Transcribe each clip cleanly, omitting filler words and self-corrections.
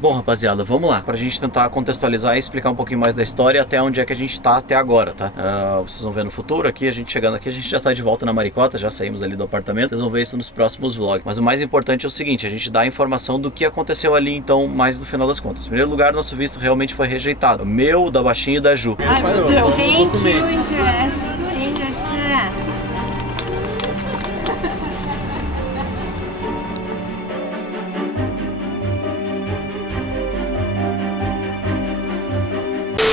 Bom, rapaziada, vamos lá, pra gente tentar contextualizar e explicar um pouquinho mais da história até onde é que a gente tá até agora, tá? Vocês vão ver no futuro aqui, a gente chegando aqui, a gente já tá de volta na Maricota, já saímos ali do apartamento, vocês vão ver isso nos próximos vlogs. Mas o mais importante é o seguinte, a gente dá a informação do que aconteceu ali, então, mais no final das contas. Em primeiro lugar, nosso visto realmente foi rejeitado. O meu, da Baixinho e da Ju. Thank you, interest in your students.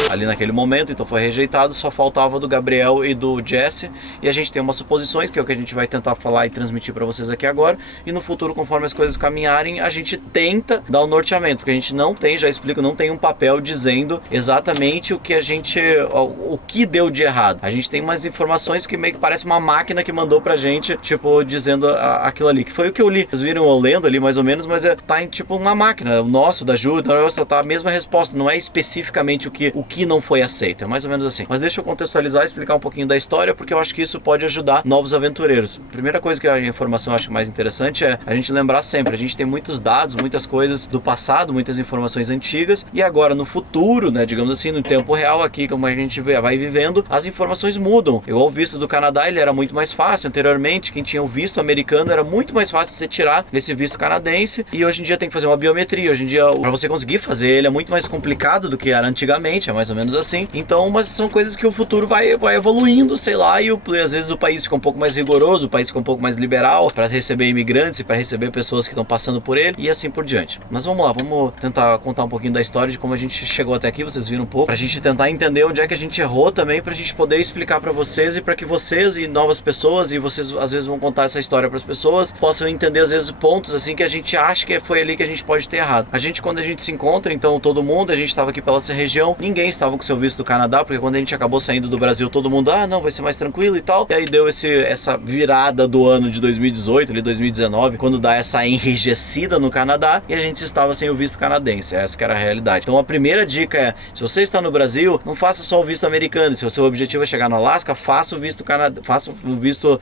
Ali naquele momento, então foi rejeitado, só faltava do Gabriel e do Jesse, e a gente tem umas suposições, que é o que a gente vai tentar falar e transmitir para vocês aqui agora, e no futuro, conforme as coisas caminharem, a gente tenta dar um norteamento, porque a gente não tem, já explico, não tem um papel dizendo exatamente o que a gente, o que deu de errado. A gente tem umas informações que meio que parece uma máquina que mandou pra gente, tipo, dizendo aquilo ali, que foi o que eu li. Vocês viram eu lendo ali, mais ou menos, mas tá em tipo uma máquina, o nosso, da Ju, tá a mesma resposta, não é especificamente o que não foi aceito, é mais ou menos assim. Mas deixa eu contextualizar e explicar um pouquinho da história, porque eu acho que isso pode ajudar novos aventureiros. Primeira coisa que a informação eu acho mais interessante é a gente lembrar sempre, a gente tem muitos dados, muitas coisas do passado, muitas informações antigas, e agora no futuro, né, digamos assim, no tempo real aqui, como a gente vai vivendo, as informações mudam. O visto do Canadá, ele era muito mais fácil anteriormente, quem tinha o visto americano era muito mais fácil de você tirar esse visto canadense, e hoje em dia tem que fazer uma biometria, hoje em dia, para você conseguir fazer ele é muito mais complicado do que era antigamente, é mais ou menos assim. Então, mas são coisas que o futuro vai evoluindo, sei lá, e às vezes o país fica um pouco mais rigoroso, o país fica um pouco mais liberal para receber imigrantes e para receber pessoas que estão passando por ele e assim por diante. Mas vamos lá, vamos tentar contar um pouquinho da história de como a gente chegou até aqui, vocês viram um pouco, pra gente tentar entender onde é que a gente errou também, pra gente poder explicar pra vocês e pra que vocês e novas pessoas, e vocês às vezes vão contar essa história pras pessoas, possam entender às vezes pontos assim que a gente acha que foi ali que a gente pode ter errado. A gente, quando a gente se encontra, então todo mundo, a gente estava aqui pela essa região, ninguém estava com seu visto do Canadá, porque quando a gente acabou saindo do Brasil, todo mundo, não, vai ser mais tranquilo e tal. E aí deu essa virada do ano de 2018, ali 2019, quando dá essa enrijecida no Canadá, e a gente estava sem o visto canadense. Essa que era a realidade. Então a primeira dica é, se você está no Brasil, não faça só o visto americano. Se o seu objetivo é chegar no Alasca, faça o visto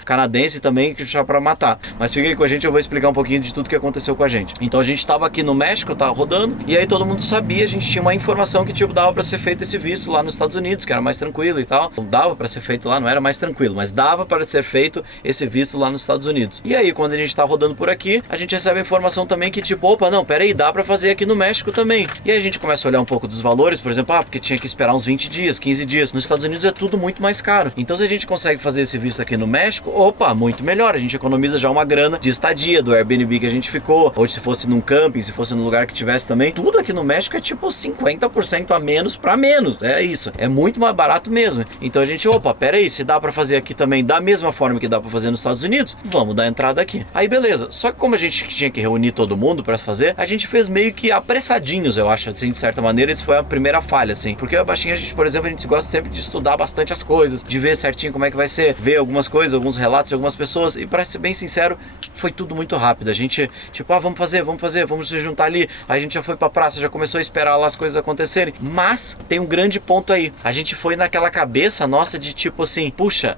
canadense também, que já para matar. Mas fique aí com a gente, eu vou explicar um pouquinho de tudo que aconteceu com a gente. Então a gente estava aqui no México, tava rodando, e aí todo mundo sabia, a gente tinha uma informação que tipo dava para ser feito esse visto lá nos Estados Unidos, que era mais tranquilo e tal. Não dava para ser feito lá, não era mais tranquilo, mas dava para ser feito esse visto lá nos Estados Unidos. E aí, quando a gente tá rodando por aqui, a gente recebe a informação também que tipo, opa, não, pera aí, dá para fazer aqui no México também. E aí a gente começa a olhar um pouco dos valores, por exemplo, porque tinha que esperar uns 20 dias, 15 dias. Nos Estados Unidos é tudo muito mais caro. Então se a gente consegue fazer esse visto aqui no México, opa, muito melhor. A gente economiza já uma grana de estadia do Airbnb que a gente ficou, ou se fosse num camping, se fosse num lugar que tivesse também. Tudo aqui no México é tipo 50% a menos para menos, é isso. É muito mais barato mesmo. Então a gente, opa, pera aí, se dá para fazer aqui também da mesma forma que dá para fazer nos Estados Unidos, vamos dar entrada aqui. Aí beleza. Só que como a gente tinha que reunir todo mundo para fazer, a gente fez meio que apressadinhos, eu acho, assim, de certa maneira. Isso foi a primeira falha, assim. Porque a Baixinha, a gente, por exemplo, a gente gosta sempre de estudar bastante as coisas, de ver certinho como é que vai ser, ver algumas coisas, alguns relatos de algumas pessoas, e para ser bem sincero, foi tudo muito rápido. A gente, tipo, vamos fazer, vamos se juntar ali. Aí a gente já foi pra praça, já começou a esperar lá as coisas acontecerem. Mas tem um grande ponto aí. A gente foi naquela cabeça nossa de tipo assim, puxa,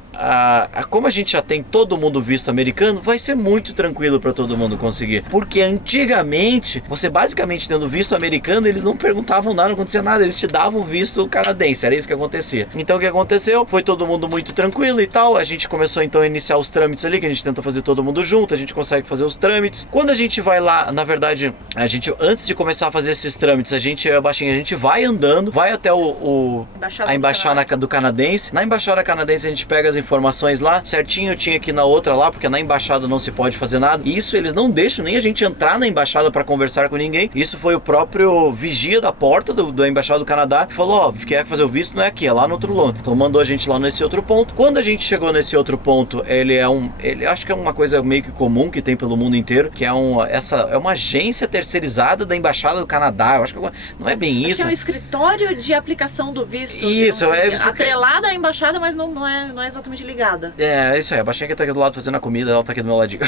como a gente já tem todo mundo visto americano, vai ser muito tranquilo para todo mundo conseguir. Porque antigamente, você basicamente tendo visto americano, eles não perguntavam nada, não acontecia nada, eles te davam visto canadense, era isso que acontecia. Então o que aconteceu? Foi todo mundo muito tranquilo e tal, a gente começou então a iniciar os trâmites ali, que a gente tenta fazer todo mundo junto, a gente consegue fazer os trâmites. Quando a gente vai lá, na verdade, a gente, antes de começar a fazer esses trâmites, a gente vai andando, vai até a embaixada do canadense. Na embaixada canadense a gente pega as informações lá, certinho tinha que ir na outra lá, porque na embaixada não se pode fazer nada. E isso eles não deixam nem a gente entrar na embaixada para conversar com ninguém. Isso foi o próprio vigia da porta da embaixada do Canadá que falou, quer fazer o visto, não é aqui, é lá no outro lado. Então mandou a gente lá nesse outro ponto. Quando a gente chegou nesse outro ponto, ele acho que é uma coisa meio que comum que tem pelo mundo inteiro, que é uma agência terceirizada da embaixada do Canadá. Eu acho que não é bem isso. É um escritório de aplicação do visto. Isso, atrelada à embaixada, mas não é exatamente ligada. É isso aí, a baixinha que tá aqui do lado fazendo a comida, ela tá aqui do meu ladinho.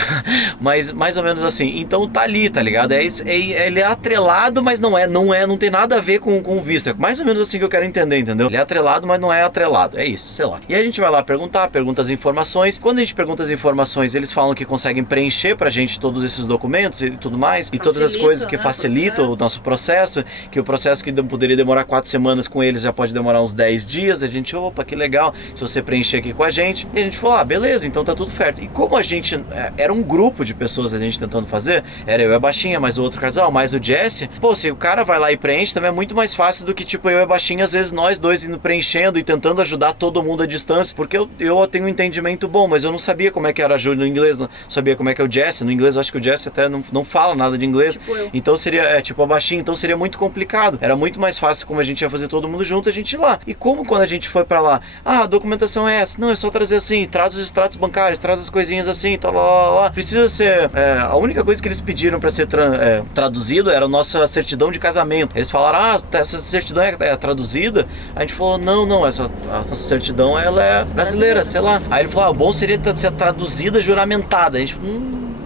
Mas mais ou menos assim, então tá ali, tá ligado? Ele é atrelado, mas não tem nada a ver com o visto. É mais ou menos assim que eu quero entender, entendeu? Ele é atrelado, mas não é atrelado, é isso, sei lá. E aí a gente vai lá pergunta as informações. Quando a gente pergunta as informações, eles falam que conseguem preencher pra gente todos esses documentos e tudo mais, e todas as coisas que facilitam o nosso processo, que o processo que poderia demorar 4 semanas com eles já pode demorar uns 10 dias. A gente, opa, que legal, se você preencher aqui com a gente. E a gente falou, beleza, então tá tudo certo. E como a gente era um grupo de pessoas a gente tentando fazer, era eu e a Baixinha, mais o outro casal, mais o Jesse, pô, se o cara vai lá e preenche, também é muito mais fácil do que tipo eu e a Baixinha, às vezes nós dois indo preenchendo e tentando ajudar todo mundo à distância, porque eu tenho um entendimento bom, mas eu não sabia como é que era a Júlia no inglês, não sabia como é que é o Jesse no inglês. Eu acho que o Jesse até não fala nada de inglês, tipo então seria, tipo a Baixinha, então seria muito complicado. Era muito mais fácil, como a gente ia fazer todo mundo junto, a gente ir lá. E como quando a gente foi pra lá, a documentação é essa, não, é só trazer assim, traz os extratos bancários, traz as coisinhas assim, tal, lá. Precisa ser, a única coisa que eles pediram pra ser traduzido era a nossa certidão de casamento. Eles falaram, essa certidão é traduzida? A gente falou, não, a nossa certidão, ela é brasileira, sei lá. Aí ele falou, o bom seria ser traduzida, juramentada. A gente,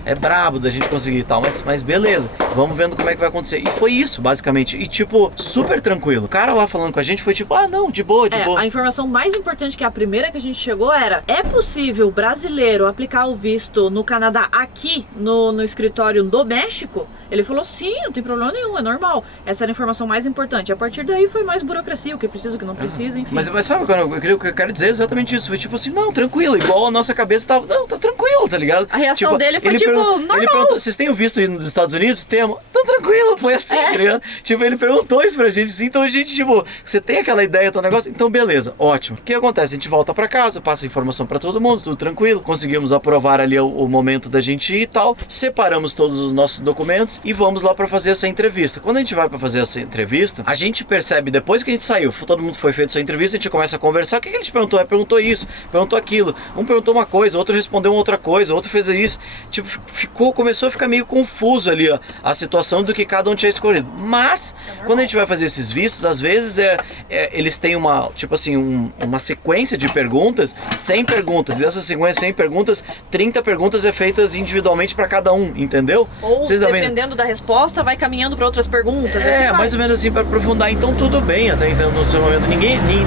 é brabo da gente conseguir e tal, mas beleza, vamos vendo como é que vai acontecer. E foi isso, basicamente. E tipo, super tranquilo. O cara lá falando com a gente foi tipo, não, de boa. A informação mais importante, que a primeira que a gente chegou era: é possível o brasileiro aplicar o visto no Canadá aqui no escritório do México? Ele falou, sim, não tem problema nenhum, é normal. Essa era a informação mais importante. A partir daí foi mais burocracia, o que precisa, o que não precisa, enfim. Mas sabe, eu quero dizer exatamente isso. Foi tipo assim, não, tranquilo, igual a nossa cabeça tava, não, tá tranquilo, tá ligado? A reação dele foi tipo, normal. Ele perguntou, vocês têm o visto aí nos Estados Unidos? Temos. Tá tranquilo, foi assim, tá ligado? Tipo, ele perguntou isso pra gente, assim, então a gente, tipo, você tem aquela ideia do negócio? Então beleza, ótimo. O que acontece? A gente volta pra casa, passa informação pra todo mundo, tudo tranquilo. Conseguimos aprovar ali o momento da gente ir e tal. Separamos todos os nossos documentos e vamos lá pra fazer essa entrevista. Quando a gente vai pra fazer essa entrevista, a gente percebe, depois que a gente saiu, todo mundo foi feito essa entrevista, a gente começa a conversar. O que ele te perguntou? Perguntou isso, perguntou aquilo. Um perguntou uma coisa, outro respondeu uma outra coisa, outro fez isso. Tipo, começou a ficar meio confuso ali, ó, a situação do que cada um tinha escolhido. Mas, quando a gente vai fazer esses vistos, às vezes eles têm uma, tipo assim, uma sequência de perguntas, 100 perguntas. E dessa sequência de 100 perguntas, 30 perguntas é feitas individualmente para cada um, entendeu? Ou, dependendo da resposta, vai caminhando para outras perguntas. Mais ou menos assim, para aprofundar. Então tudo bem, até então, no seu momento.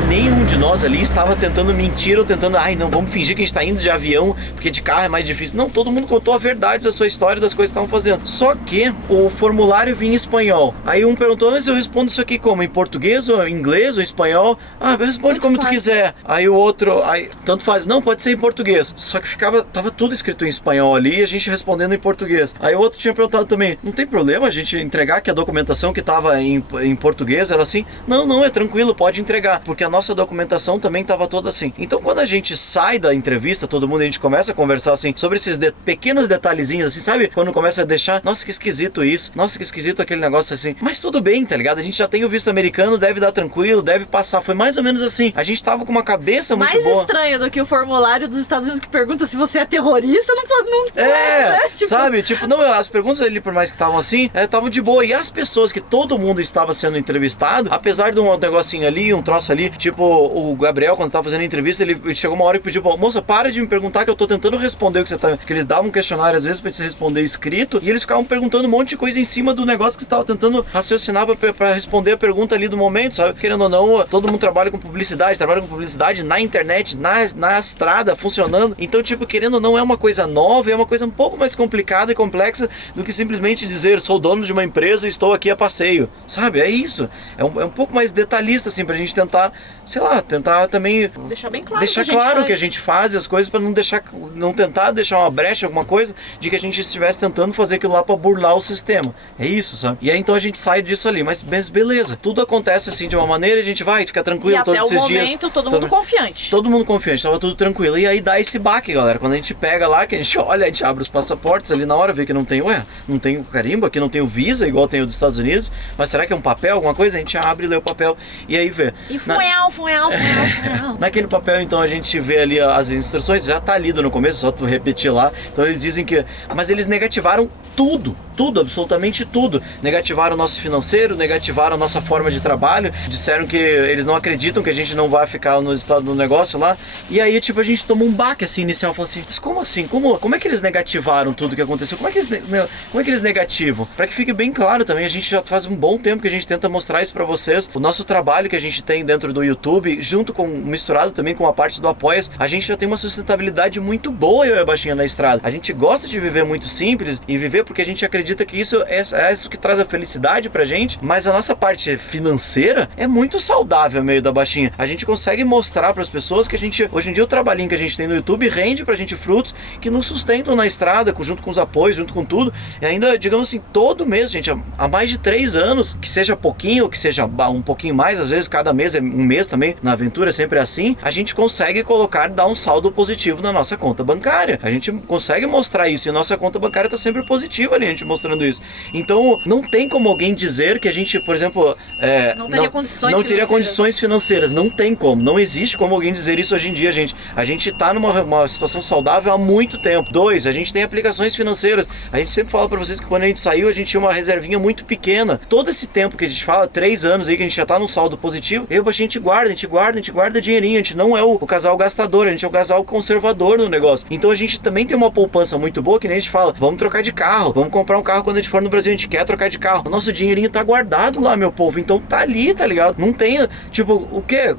Nenhum de nós ali estava tentando mentir ou tentando, não, vamos fingir que a gente está indo de avião, porque de carro é mais difícil. Não, todo mundo contou a verdade da sua história, das coisas que estavam fazendo. Só que o formulário vinha em espanhol. Aí um perguntou, mas eu respondo isso aqui como? Em português, ou em inglês, ou em espanhol? Responde como tu quiser. Aí o outro, tanto faz. Não, pode ser em português. Só que tava tudo escrito em espanhol ali e a gente respondendo em português. Aí o outro tinha perguntado também, não tem problema a gente entregar que a documentação que tava em português era assim? Não, é tranquilo, pode entregar, porque a nossa documentação também tava toda assim. Então quando a gente sai da entrevista, todo mundo, a gente começa a conversar assim, sobre esses pequenos detalhezinhos assim, sabe? Quando começa a deixar, nossa, que esquisito isso, nossa, que esquisito aquele negócio assim. Mas tudo bem, tá ligado? A gente já tem o visto americano, deve dar tranquilo, deve passar. Foi mais ou menos assim. A gente tava com uma cabeça muito boa. Mais estranho do que o formulário dos Estados Unidos que pergunta se você é terrorista, não né? Tipo... sabe? Tipo, não, as perguntas ali, por mais que estavam assim, estavam de boa. E as pessoas que todo mundo estava sendo entrevistado, apesar de um negocinho ali, um troço ali, tipo, o Gabriel, quando tava fazendo a entrevista, ele chegou uma hora e pediu, moça, para de me perguntar que eu tô tentando responder o que você tá... Porque eles davam um questionário às vezes pra você responder escrito, e eles ficavam perguntando um monte de coisa em cima do negócio que você tava tentando raciocinar pra responder a pergunta ali do momento, sabe? Querendo ou não, todo mundo trabalha com publicidade na internet, na estrada, funcionando. Então, tipo, querendo ou não, é uma coisa nova, é uma coisa um pouco mais complicada e complexa do que simplesmente dizer, sou dono de uma empresa e estou aqui a passeio, sabe? É isso. É um pouco mais detalhista, assim, pra gente tentar, sei lá, tentar também... Deixar bem claro o que a gente faz e as coisas, pra não tentar deixar uma brecha, alguma coisa, de que a gente estivesse tentando fazer aquilo lá pra burlar o sistema. É isso, sabe? E aí, então, a gente sai disso ali, mas beleza. Tudo acontece, assim, de uma maneira, a gente vai ficar tranquilo todos esses dias. E até o momento, todo mundo confiante. Todo mundo confiante, tava tudo tranquilo. E aí dá esse baque, galera. Quando a gente pega lá, que a gente olha, a gente abre os passaportes ali na hora, vê que não tem, carimbo, aqui não tem o Visa, igual tem o dos Estados Unidos, mas será que é um papel, alguma coisa? A gente abre, lê o papel e aí vê. E fuel. Naquele papel, então, a gente vê ali as instruções, já tá lido no começo, só tu repetir lá. Então eles dizem que... Mas eles negativaram tudo, absolutamente tudo. Negativaram o nosso financeiro, negativaram a nossa forma de trabalho, disseram que eles não acreditam que a gente não vai ficar no estado do negócio lá. E aí, tipo, a gente tomou um baque, assim, inicial, falou assim, mas como assim? Como é que eles negativaram tudo que aconteceu? Como é que eles negativam? Pra que fique bem claro também, a gente já faz um bom tempo que a gente tenta mostrar isso pra vocês. O nosso trabalho que a gente tem dentro do YouTube, junto com, misturado também com a parte do Apoia-se, a gente já tem uma sustentabilidade muito boa, eu e a Baixinha, na estrada. A gente gosta de viver muito simples e viver porque a gente acredita que isso é isso que traz a felicidade pra gente, mas a nossa parte financeira é muito saudável meio da Baixinha. A gente consegue mostrar pras pessoas que a gente, hoje em dia, o trabalhinho que a gente tem no YouTube rende pra gente frutos que nos sustentam na estrada, junto com os apoios, junto com tudo. E ainda, digamos assim, todo mês, gente, há mais de 3 anos, que seja pouquinho, ou que seja um pouquinho mais, às vezes cada mês é um mês também, na aventura é sempre assim, a gente consegue dar um saldo positivo na nossa conta bancária. A gente consegue mostrar isso e a nossa conta bancária tá sempre positiva ali, a gente mostrando isso. Então, não tem como alguém dizer que a gente, por exemplo, não teria condições financeiras. Não tem como. Não existe como alguém dizer isso hoje em dia, gente. A gente tá numa situação saudável há muito tempo. 2, a gente tem aplicações financeiras. A gente sempre fala pra vocês que quando a gente saiu, a gente tinha uma reservinha muito pequena. Todo esse tempo que a gente fala, 3 anos aí que a gente já tá num saldo positivo, a gente guarda dinheirinho. A gente não é o casal gastador, a gente é o casal conservador no negócio. Então a gente também tem uma poupança muito boa, que nem a gente fala, vamos trocar de carro, vamos comprar um carro quando a gente for no Brasil, a gente quer trocar de carro. O nosso dinheirinho tá guardado lá, meu povo. Então tá ali, tá ligado? Não tem, tipo, o quê?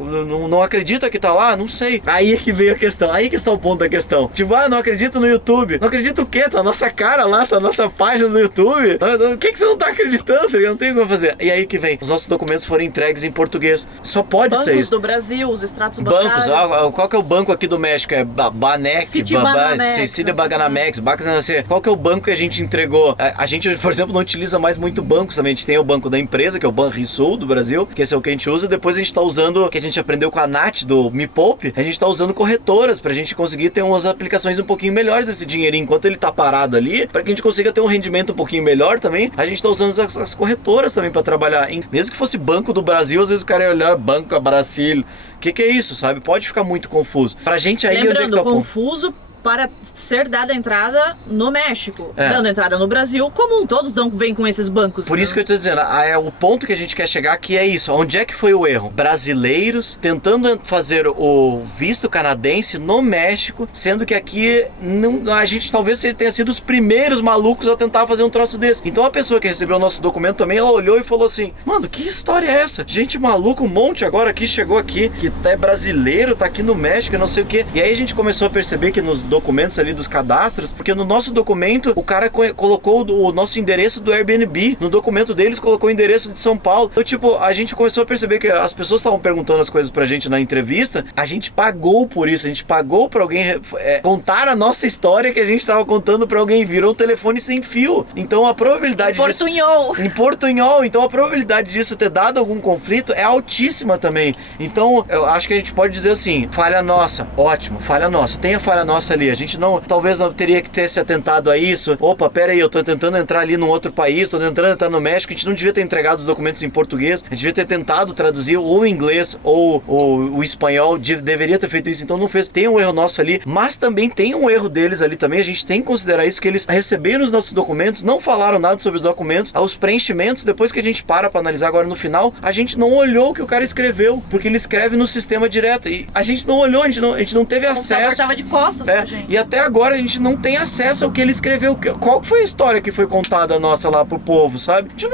Não acredita que tá lá? Não sei. Aí é que veio a questão. Aí que está o ponto da questão. Tipo, não acredito no YouTube. Não acredito o quê? Tá a nossa cara lá, tá a nossa página do YouTube. O que você não tá acreditando? Não tem o que fazer. E aí que vem. Os nossos documentos foram entregues em português. Só pode ser isso. Bancos do Brasil, os extratos bancários. Qual que é o banco aqui do México? É Banec, Citibanamex, qual que é o banco que a gente entregou? A gente, por exemplo, não utiliza mais muito bancos também. A gente tem o banco da empresa, que é o Banrisul do Brasil, que esse é o que a gente usa. Depois a gente tá usando, que a gente aprendeu com a Nath do Me Poupe, a gente tá usando corretoras pra gente conseguir ter umas aplicações um pouquinho melhores desse dinheirinho enquanto ele tá parado ali, pra que a gente consiga ter um rendimento um pouquinho melhor também. A gente tá usando as corretoras também pra trabalhar. Mesmo que fosse Banco do Brasil, às vezes o cara ia olhar Banco Brasil. O que é isso, sabe? Pode ficar muito confuso. Pra gente aí... Lembrando, confuso para ser dada entrada no México. Dando entrada no Brasil, comum, todos vêm com esses bancos. Por isso que eu tô dizendo, o ponto que a gente quer chegar aqui é isso. Onde é que foi o erro? Brasileiros tentando fazer o visto canadense no México, sendo que aqui a gente talvez tenha sido os primeiros malucos a tentar fazer um troço desse. Então a pessoa que recebeu o nosso documento também, ela olhou e falou assim, mano, que história é essa? Gente maluca, um monte agora aqui, chegou aqui, que é brasileiro, tá aqui no México, não sei o quê. E aí a gente começou a perceber que nos documentos ali dos cadastros, porque no nosso documento o cara colocou o nosso endereço do Airbnb, no documento deles colocou o endereço de São Paulo. Então, tipo, a gente começou a perceber que as pessoas estavam perguntando as coisas pra gente na entrevista, a gente pagou por isso, a gente pagou pra alguém contar a nossa história que a gente tava contando pra alguém, virou o telefone sem fio. Então a probabilidade em portunhol, então a probabilidade disso ter dado algum conflito é altíssima também. Então, eu acho que a gente pode dizer assim, falha nossa, ótimo, falha nossa, tem a falha nossa ali. A gente talvez não teria que ter se atentado a isso. Opa, pera aí, eu tô tentando entrar ali num outro país, tô tentando entrar no México, a gente não devia ter entregado os documentos em português, a gente devia ter tentado traduzir ou o inglês ou o espanhol, deveria ter feito isso, então não fez. Tem um erro nosso ali, mas também tem um erro deles ali também, a gente tem que considerar isso, que eles receberam os nossos documentos, não falaram nada sobre os documentos, os preenchimentos, depois que a gente para analisar agora no final, a gente não olhou o que o cara escreveu, porque ele escreve no sistema direto, e a gente não olhou, a gente não teve acesso. Tava de costas pra gente. E até agora a gente não tem acesso ao que ele escreveu. Qual foi a história que foi contada nossa lá pro povo, sabe? A gente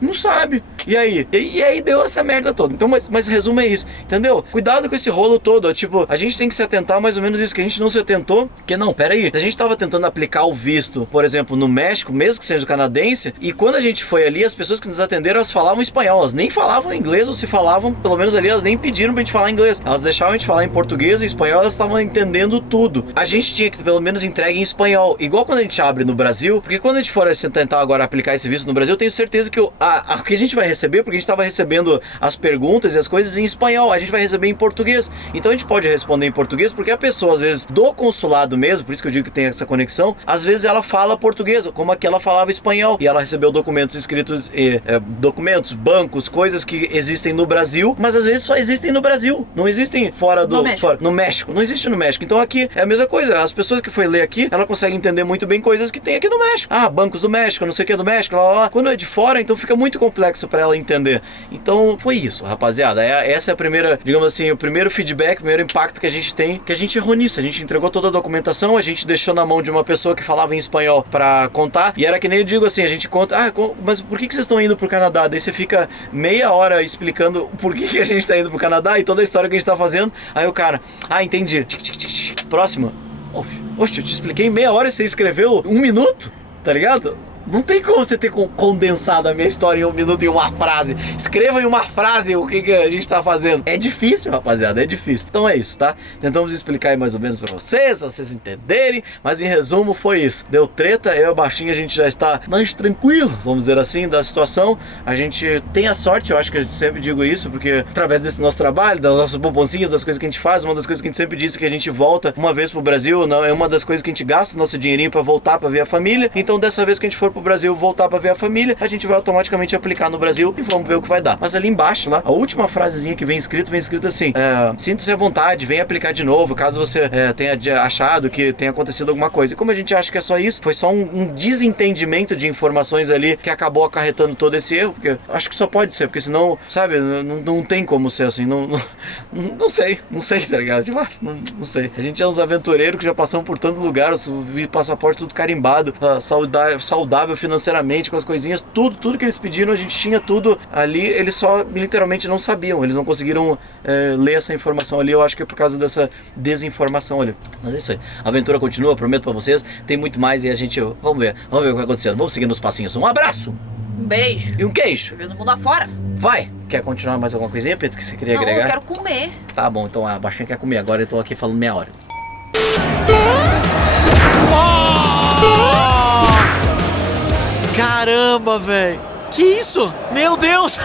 não sabe. E aí? E aí deu essa merda toda. Então, mas resumo é isso, entendeu? Cuidado com esse rolo todo, tipo, a gente tem que se atentar mais ou menos isso, que a gente não se atentou, porque não, peraí, se a gente tava tentando aplicar o visto, por exemplo, no México, mesmo que seja canadense, e quando a gente foi ali, as pessoas que nos atenderam, elas falavam espanhol, elas nem falavam inglês, ou se falavam, pelo menos ali, elas nem pediram pra gente falar inglês, elas deixavam a gente falar em português e espanhol, elas estavam entendendo tudo. a gente tinha que pelo menos entregue em espanhol, igual quando a gente abre no Brasil, porque quando a gente for tentar agora aplicar esse visto no Brasil, eu tenho certeza que o que a gente vai receber, porque a gente estava recebendo as perguntas e as coisas em espanhol, a gente vai receber em português, então a gente pode responder em português, porque a pessoa às vezes do consulado mesmo, por isso que eu digo que tem essa conexão, às vezes ela fala português, como aqui ela falava espanhol, e ela recebeu documentos escritos, documentos, bancos, coisas que existem no Brasil, mas às vezes só existem no Brasil, não existem fora do... No México, não existe no México. Então aqui é a mesma coisa, as pessoas que foi ler aqui, ela consegue entender muito bem coisas que tem aqui no México. Bancos do México, não sei o que do México, lá. Quando é de fora, então fica muito complexo para ela entender. Então foi isso, rapaziada. Essa é a primeira, digamos assim, o primeiro feedback, o primeiro impacto que a gente tem, que a gente errou nisso. A gente entregou toda a documentação, a gente deixou na mão de uma pessoa que falava em espanhol para contar, e era que nem eu digo assim, a gente conta, mas por que vocês estão indo pro Canadá? Daí você fica meia hora explicando por que a gente tá indo pro Canadá e toda a história que a gente tá fazendo. Aí o cara, entendi. Próximo. Oxe, eu te expliquei em meia hora e você escreveu 1 minuto, tá ligado? Não tem como você ter condensado a minha história em 1 minuto em uma frase. Escreva em uma frase o que a gente tá fazendo. É difícil, rapaziada, é difícil. Então é isso, tá? Tentamos explicar aí mais ou menos pra vocês entenderem, mas em resumo foi isso. Deu treta, eu e a Baixinha a gente já está mais tranquilo, vamos dizer assim, da situação. A gente tem a sorte, eu acho que eu sempre digo isso, porque através desse nosso trabalho, das nossas bombonzinhas, das coisas que a gente faz, uma das coisas que a gente sempre disse que a gente volta uma vez pro Brasil, não, é uma das coisas que a gente gasta o nosso dinheirinho pra voltar, pra ver a família. Então dessa vez que a gente for pro Brasil voltar para ver a família, a gente vai automaticamente aplicar no Brasil e vamos ver o que vai dar. Mas ali embaixo, lá, a última frasezinha que vem escrito assim, sinta-se à vontade, vem aplicar de novo, caso você tenha achado que tenha acontecido alguma coisa. E como a gente acha que é só isso, foi só um desentendimento de informações ali que acabou acarretando todo esse erro, porque acho que só pode ser, porque senão, sabe, não tem como ser assim, não sei, tá ligado? Tipo, não sei. A gente é uns aventureiros que já passamos por tanto lugar, vi passaporte tudo carimbado, saudável financeiramente, com as coisinhas, tudo que eles pediram, a gente tinha tudo ali, eles só literalmente não sabiam, eles não conseguiram ler essa informação ali, eu acho que é por causa dessa desinformação ali. Mas é isso aí, a aventura continua, prometo pra vocês, tem muito mais e a gente, vamos ver o que vai acontecer, vamos seguir nos passinhos. Um abraço! Um beijo! E um queijo! Vendo o mundo afora! Vai! Quer continuar mais alguma coisinha, Pedro, que você queria Não, agregar? eu quero comer! Tá bom, então a Baixinha quer comer, agora eu tô aqui falando meia hora. Caramba, velho! Que isso? Meu Deus!